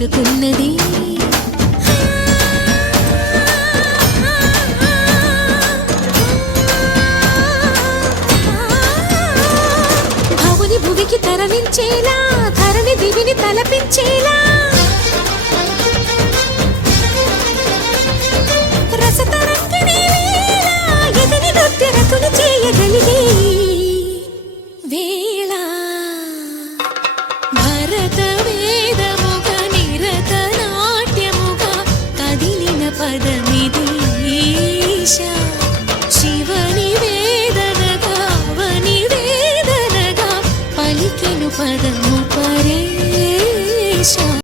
చేరుకున్నది భవుని భువికి తరలించేలా ధరణి దివిని తలపించేలా రసతరంగిణి ఎదిని నృత్యరతులు చేయగలిగే వేళ భరత వేదముగ నిరత నాట్యముగా కదిలిన పదమిది శివని వేదనగా అవని వేదనగా పలికెను పదము పరేశ